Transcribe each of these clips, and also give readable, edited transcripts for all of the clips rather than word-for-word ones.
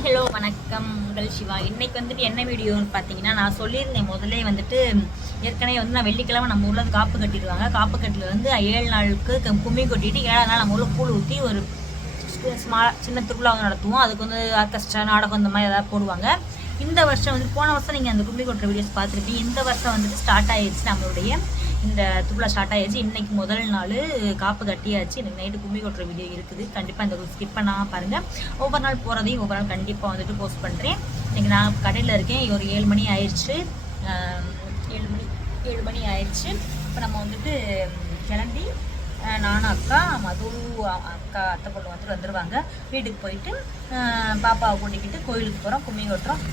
Hi hello வணக்கம். உங்கள் சிவா. இன்னைக்கு வந்துட்டு என்ன வீடியோன்னு பார்த்தீங்கன்னா, நான் சொல்லியிருந்தேன் முதல்ல வந்துட்டு ஏற்கனவே வந்து நான் வெள்ளிக்கிழமை நம்ம ஊரில் காப்பு கட்டிடுவாங்க. காப்பு கட்டில் வந்து 7 நாளுக்கு கும்மி கொட்டிட்டு 7ஆம் நாள் நம்ம ஊரில் கூழ் ஊற்றி ஒரு சின்ன திருவிழா நடத்துவோம். அதுக்கு வந்து ஆர்கெஸ்ட்ரா நாடகம் இந்த மாதிரி ஏதாவது போடுவாங்க. இந்த வருஷம் வந்து போன வருஷம் நீங்கள் அந்த கும்மி கொட்டுற வீடியோஸ் பார்த்துருப்பீங்க. இந்த வருஷம் வந்துட்டு ஸ்டார்ட் ஆகிடுச்சு. நம்மளுடைய இந்த திருவிழா ஸ்டார்ட் ஆகிடுச்சு. இன்றைக்கி முதல் நாள் காப்பு கட்டியாச்சு. எனக்கு நைட்டு கும்மி கொட்டுற வீடியோ இருக்குது. கண்டிப்பாக இந்த ஸ்கிப் பண்ணாமல் பாருங்கள். ஒவ்வொரு நாள் போகிறதையும் ஒவ்வொரு நாள் கண்டிப்பாக வந்துட்டு போஸ்ட் பண்ணுறேன். இன்றைக்கி நான் கடையில் இருக்கேன். ஒரு 7 மணி ஆயிடுச்சு. 7 மணி ஆயிடுச்சு. இப்போ நம்ம வந்துட்டு கிளம்பி நானும் அக்கா மது அக்கா அத்தை பொண்ணு வந்துடுவாங்க. வீட்டுக்கு போயிட்டு பாப்பாவை கூட்டிக்கிட்டு கோயிலுக்கு போகிறோம். கும்மி கொட்டுறோம்,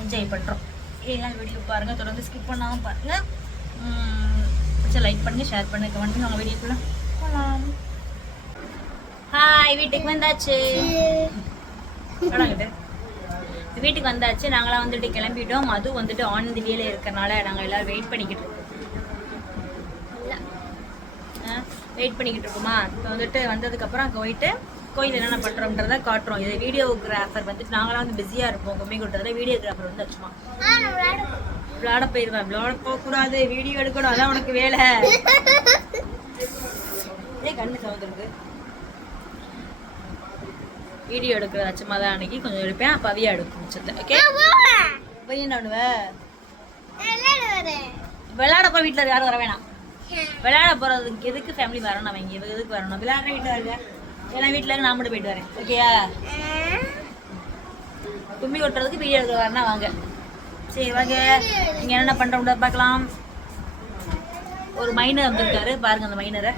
என்ஜாய் பண்ணுறோம். இதெல்லாம் வீடியோ பாருங்கள். தொடர்ந்து ஸ்கிப் பண்ணாமல் பாருங்கள். சரி, லைக் பண்ணுங்கள், ஷேர் பண்ணுங்கள், கமெண்ட் பண்ணுங்கள். அவங்க வீடியோக்குள்ளே போகலாம். ஹாய், வீட்டுக்கு வந்தாச்சு. வீட்டுக்கு வந்தாச்சு. நாங்களாம் வந்துட்டு கிளம்பிட்டோம். மது வந்துட்டு ஆனந்திலேயே இருக்கிறனால நாங்கள் எல்லோரும் வெயிட் பண்ணிக்கிட்டு இருக்கோம். இருக்கோமா. இப்போ வந்துட்டு வந்ததுக்கப்புறம் அங்கே போயிட்டு கோயில் என்னென்ன பண்ணுறோன்றதை காட்டுறோம். இது வீடியோகிராஃபர் வந்துட்டு நாங்களாம் வந்து பிஸியாக இருப்போம். கும்மி கொட்டுறதுல வீடியோகிராஃபர் வந்து வச்சுமா விளையாட போயிடுவேன். விளையாட போகக்கூடாது, வீடியோ எடுக்கணும், அதான் உனக்கு வேலை. கண்ணு சவுந்துருக்கு. வீடியோ எடுக்கிற அச்சமா தான் அன்னைக்கு கொஞ்சம் எடுப்பேன். அப்போ அவையா எடுக்கும் மிச்சத்தை. ஓகே, போய் என்ன பண்ணுவேன்? விளையாட போய் வீட்டில் யாரும் வர வேணாம். விளையாட போகிறதுக்கு எதுக்கு ஃபேமிலி வரணும்? அவங்க எதுக்கு வரணும்? விளையாடுற வீட்டில் வருங்க. எல்லாம் வீட்டில் நான் மட்டும் போயிட்டு வரேன். ஓகேயா? கும்மி கொட்டுறதுக்கு வீடியோ எடுக்க வரனா வாங்க. சரி வாங்க. நீங்கள் என்னென்ன பண்ணுறோம் பார்க்கலாம். ஒரு மைனர் வந்துருக்காரு பாருங்க. அந்த மைனரை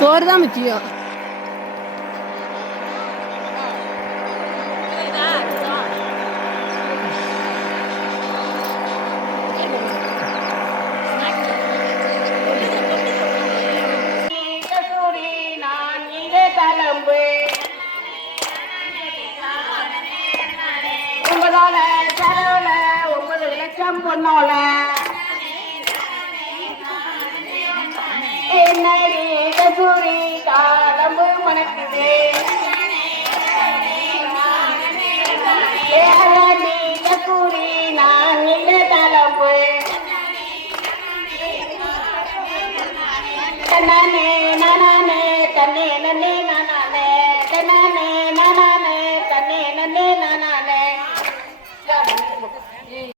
சோறு தான் முக்கியம். பொண்ணோல சூரி காலம்பு மணக்குது. கூறி நான் இல்ல தலம்பு நானே நானே தன்னே